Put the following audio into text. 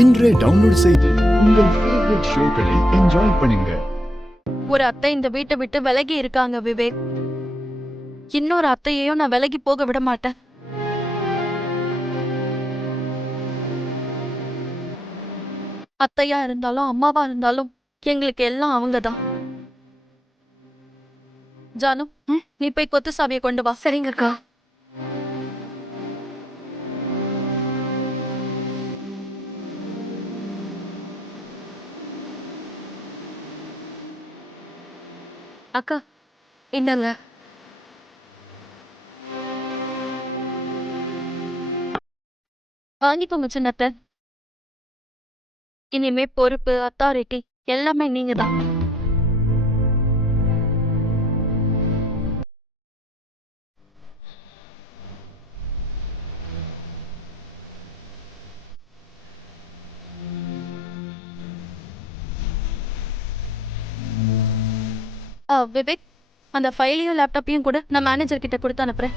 இன்றே டவுன்லோட் செய்து உங்கள் ஃபேவரட் ஷோக்களை என்ஜாய் பண்ணுங்க. ஒரு அத்தை இந்த வீட்டை விட்டு விலகி இருக்காங்க விவேக். இன்னொரு அத்தையையும் நான் விலகி போக விட மாட்டேன். அத்தையா இருந்தாலும் அம்மாவா இருந்தாலும் எங்களுக்கு எல்லாம் அவங்கதான். ஜானு, நீ போய் கொத்து சாவியை கொண்டு வா. சரிங்கக்கா. அக்கா இந்தாங்க. வாங்கிக்கோங்க சின்னத்தை. இனிமே பொறுப்பு, அத்தாரிட்டி எல்லாமே நீங்க தான். விவேக், அந்த ஃபைலையும் லேப்டாப்பையும் கூட நான் மேனேஜர் கிட்ட கொடுத்து அனுப்புறேன்.